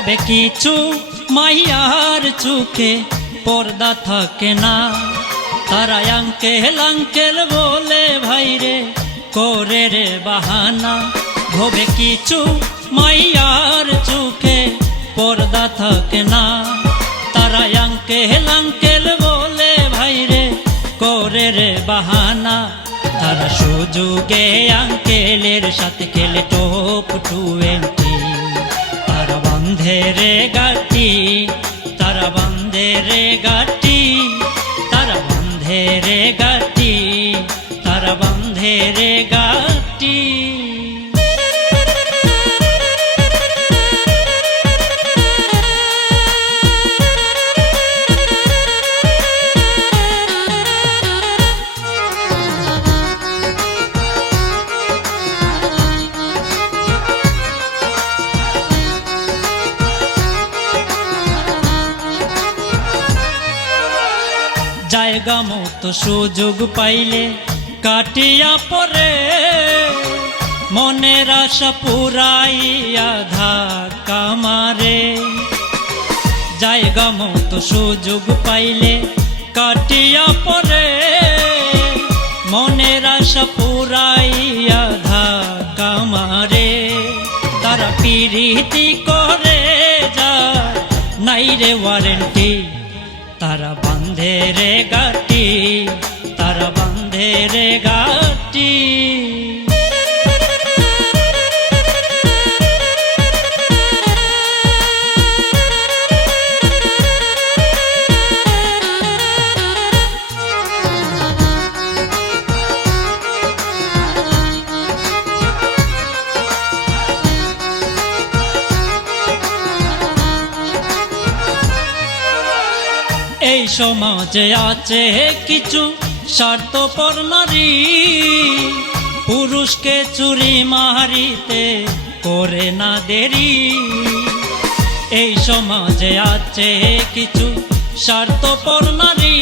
ভবে কিছু মাইয়ার চোখে পর্দা থাকে না। তারা আঙ্কেল আঙ্কেল বলে ভাইরে করে রে বাহানা। ভবে কিছু মাইয়ার চোখে পর্দা থাকে না। তারা আঙ্কেল আঙ্কেল বলে ভাইরে করে রে বাহানা। তারা সুযোগে আঙ্কেলের সাথে খেলে টপ 20। তারা বান্ধে রে গাটি, তারা বান্ধে রে গাটি, তারা বান্ধে রে গাটি, তারা বান্ধে রে গাটি। জায়গা মতো সুযোগ পাইলে কাটিয়া পরে, মনের আশা পুরাইয়া ধাক্কা মারে। জায়গা মতো সুযোগ পাইলে কাটিয়া পরে, মনের আশা পুরাইয়া ধাক্কা মারে। তারা পিরিতি করে যায় নাই রে ওয়ারেন্টি। তারা বান্ধে রে গাটি, তারা বান্ধে রে গাটি। এই সমাজে আছে কিছু স্বার্থপর নারী, পুরুষকে চুরি মারিতে করে না দেরি। এই সমাজে আছে কিছু স্বার্থপর নারী,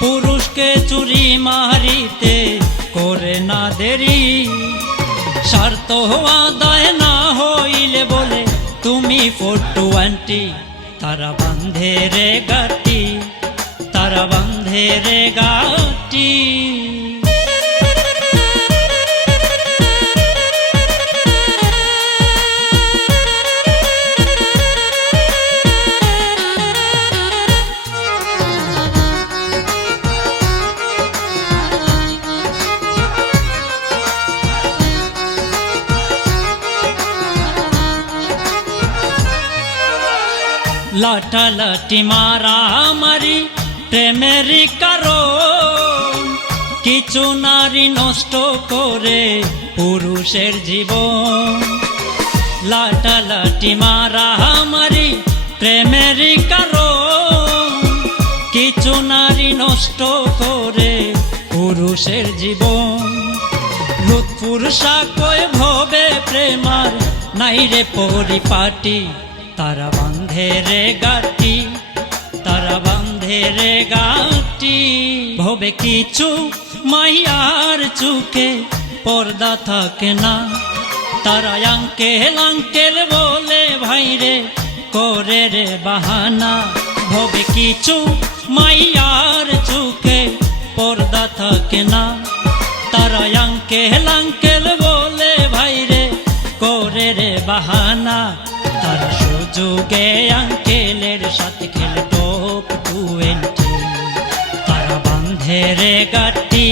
পুরুষকে চুরি মারিতে করে না দেরি। স্বার্থ আদায় না হইলে বলে তুমি 420। তারা বান্ধে রে গাটি, তারা বান্ধে রে গাটি। লাঠালাঠি মারামারি প্রেমেরই কারণ, কিছু নারী নষ্ট করে পুরুষের জীবন। লাঠালাঠি মারামারি প্রেমেরই কারণ, কিছু নারী নষ্ট করে পুরুষের জীবন। লুৎফুর সাকয় ভবে প্রেমার নাই রে পরিপাটি। তারা বান্ধে রে গাটি, তারা বান্ধে রে গাটি। ভবে কিছু মাইয়ার চোখে পর্দা থাকে না। তারা আঙ্কেল আঙ্কেল বলে ভাইরে করে রে বাহানা। ভবে কিছু মাইয়ার চোখে পর্দা থাকে না। তারা আঙ্কেল আঙ্কেল বলে ভাইরে করে রে বাহানা। তারা সুযোগে আঙ্কেলের সাথে খেলে টপ 20। তারা বান্ধে রে গাটি,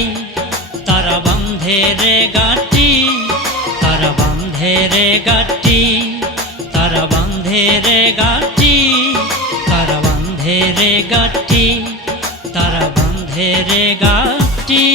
তারা বান্ধে রে গাটি, তারা বান্ধে রে গাটি, তারা বান্ধে রে গাটি, তারা বান্ধে রে গাটি, তারা বান্ধে রে গাটি।